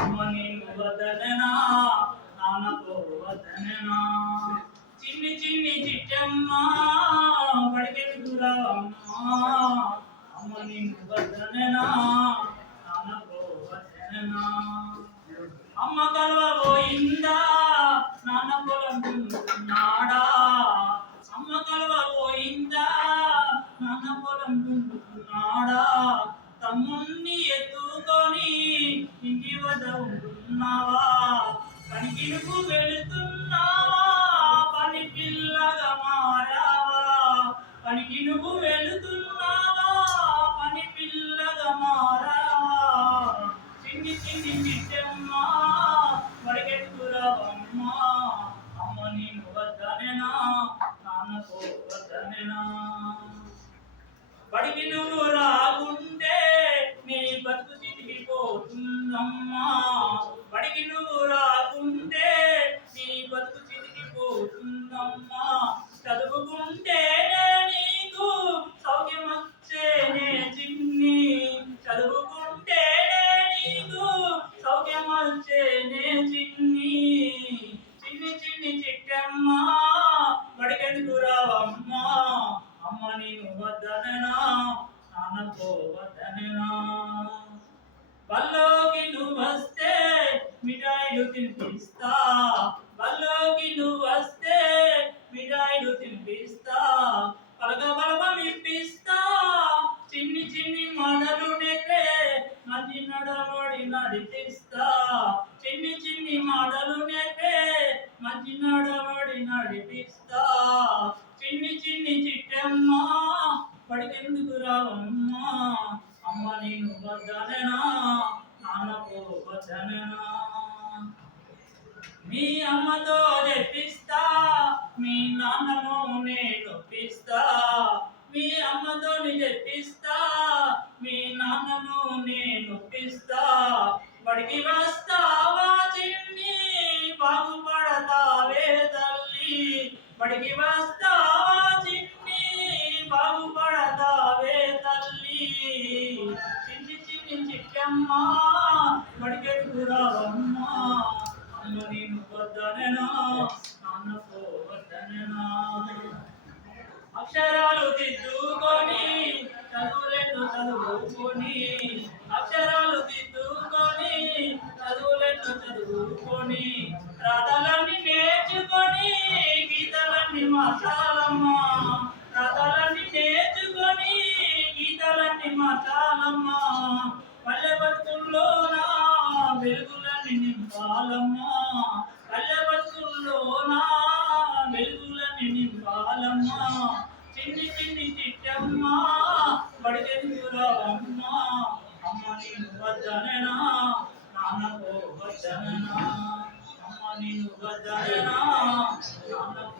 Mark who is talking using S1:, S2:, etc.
S1: అమ్మ నేను వదలనా నాన్నతో వదలనా చిన్ని చిన్ని చిట్టమ్మ బడికెందుకు రావమ్మా అమ్మ నేను వదలనా నాన్నతో వదలనా అమ్మ కలవ నాన్న పొలం పనికి నువ్వు తినిపిస్తా. బల్లోకి నువ్వు వస్తే మిఠాయిలు తినిపిస్తా. పలక పలక విప్పిస్తా. చిన్ని చిన్ని మనలు నెట్టే మంచి నడవడి నడిపిస్తా. చిన్ని చిన్ని మాటలు నేర్పే మంచి నడవడి నడిపిస్తా. చిన్ని చిన్ని చిట్టమ్మ పడికెందుకు రావమ్మా? అమ్మ నేను వద్దననా? నాన్నకు వద్దననా? మీ అమ్మతో తెప్పిస్తా మీ నాన్నను నేను నొప్పిస్తా. మీ అమ్మతో తెప్పిస్తా మీ నాన్నను నేను నొప్పిస్తా. బడికి వస్తావా చిన్ని బాగుపడతావే తల్లి. బడికి వస్తావా చిన్ని బాగుపడతావే తల్లి. చిన్ని చిన్ని చిక్కమ్మా. అక్షరాలు దిద్దుకొని రెండు చదువుకొని అక్షరాలు దిద్దుకొని చదువులెన్నో చదువుకొని రథలన్నీ నేర్చుకొని గీతలన్నీ మార్చాలమ్మా రథలన్నీ నేర్చుకొని గీతలన్నీ మార్చాలమ్మా బడికెందురావమ్మా అమ్మ నేను వద్దననా నాన్నకు వద్దననా అమ్మ నేను వద్దననా నాన్నకు వద్దననా